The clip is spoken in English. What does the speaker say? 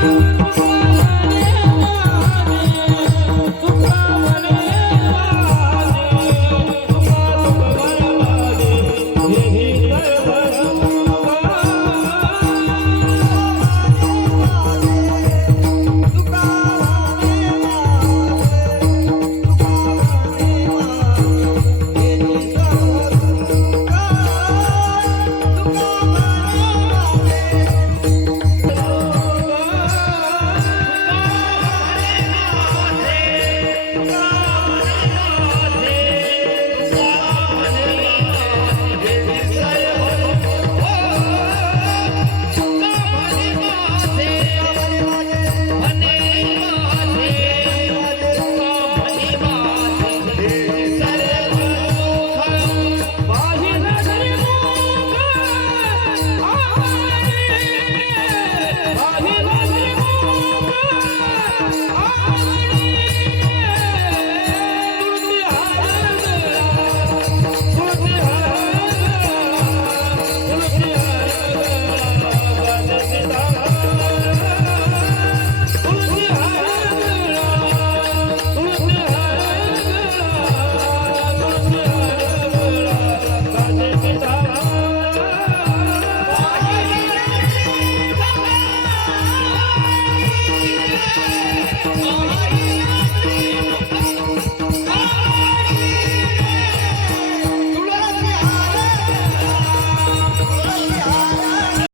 Cool.